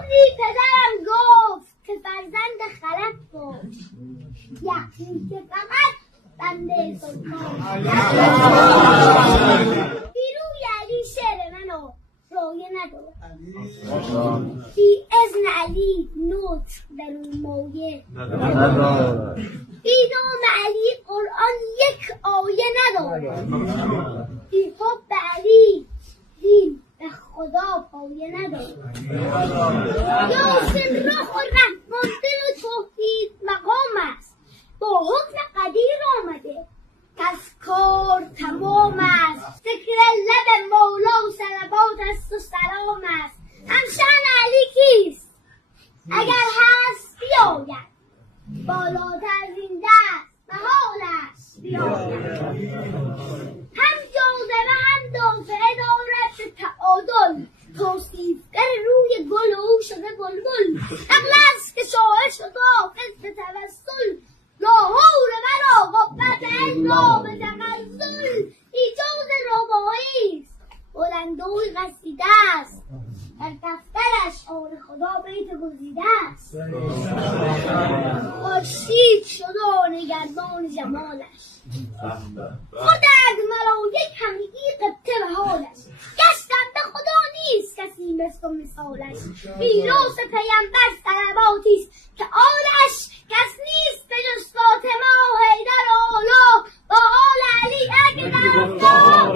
روزی پدرم گفت که فرزند خلف باش، یعنی که فقط بنده سلطان. بیروی علی شعر منو رویه ندارد، بی اذن علی نطق در اون مویه ندارد، بی نام علی قرآن یک آیه ندارد، بی حب علی دین به خدا پایه ندارد. یاسین رخ و رحمان دل و توحید مقام است، با حکم قدیر آمده کس کار تمام است. ذکر لب مولا و صلوات است و سلام است. همشان علی کیست؟ اگر هست بیاید، بالاتر از این دست محالش بیاید. هم جاذبه هم دافعه دارد به تعادل، توصیفگر روی گل او شده بلبل. عقل است که شاعر شد حافظ به توسل، لا حول ولا قوة الا به تنزل. ایجاز رباعی است، بلندوی قصیده است، در دفترش آن خدا بیت گزیده است. خورشید شد و نگهبان جمالش، خود از ملائک همگی غبطه به حالش. گشتم به خدا نیست کسی مثل و مثالش، میراث پیمبر صلواتی است که آلش کس نیست به جز فاطمه و حیدر آلا. با آل علی اگه در افتاد